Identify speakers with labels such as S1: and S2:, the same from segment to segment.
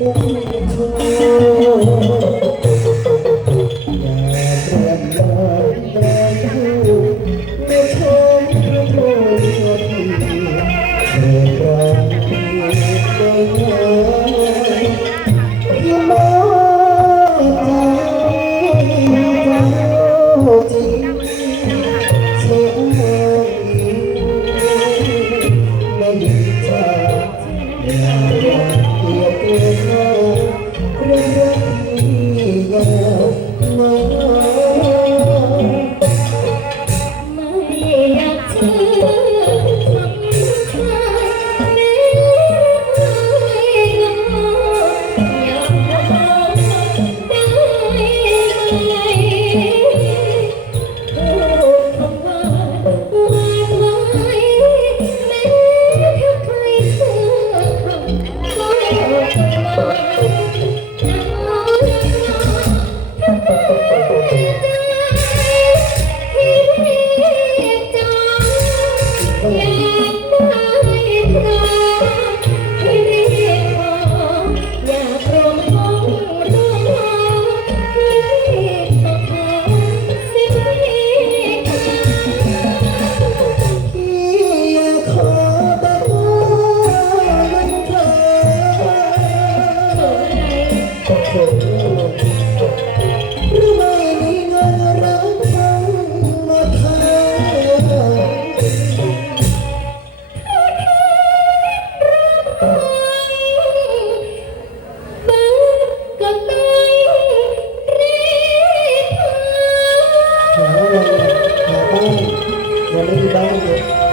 S1: Oh, oh, oh, oh, oh, Yeah.
S2: Valeu, well, yeah. obrigado.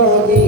S1: Oh. Okay. again.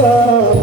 S1: love.